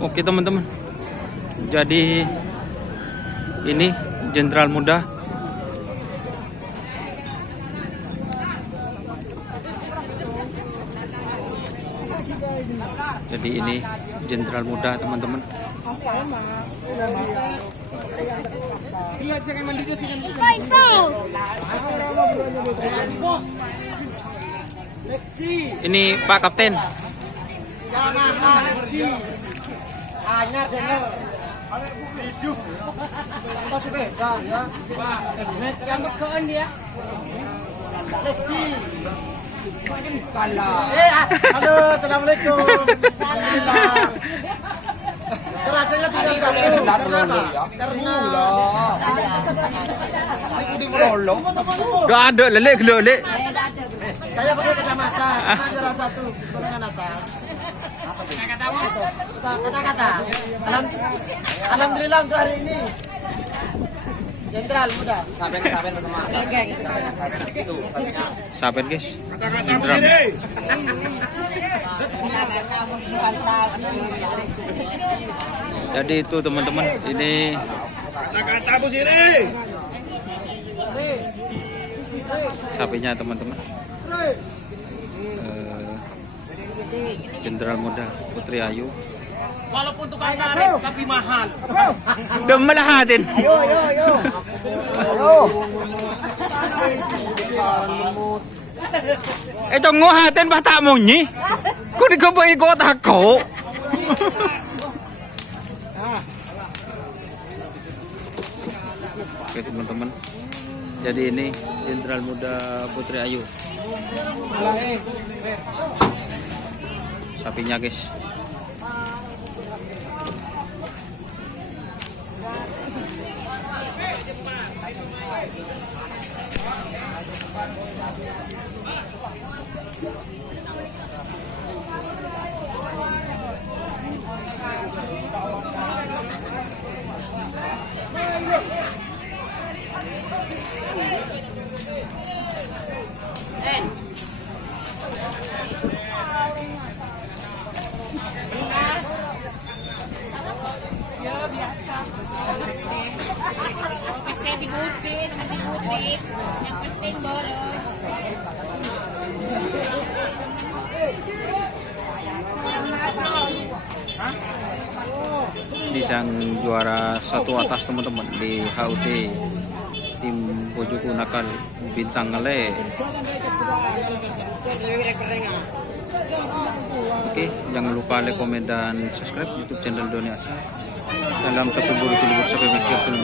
Oke teman-teman, jadi ini Jenderal Muda. Jadi ini Jenderal Muda teman-teman. Ini Pak Kapten. Anyar dengar hidup atau sepeda ya net kan bekeun dia Lexi halo assalamualaikum alhamdulillah kerajanya tinggal satu karena Gak ada lele gelole. saya pakai kacamata juara satu golongan atas kata-kata alhamdulillah untuk hari ini Jenderal Muda Sabar guys. Jenderal. Jadi itu teman-teman, ini kata-kata Bu Siri. sapinya teman-teman. Jenderal Muda Putri Ayu. Walaupun tukang karet tapi mahal. Udah melahatin. Ayo. Ito nguhatin bata mo nyi. Kung di ka ba ikot ako? Oke teman-teman. Jadi ini Jenderal Muda Putri Ayu. Sapinya guys. Ya biasa. Bisa dibutin, yang penting boros. Ini sang juara satu atas teman-teman di HUT tim Bojoku Nakal Bintang Ngele. Oke, jangan lupa like, komen, dan subscribe YouTube channel Doni Asa. Dalam satu buru-buru sampai berjumpa.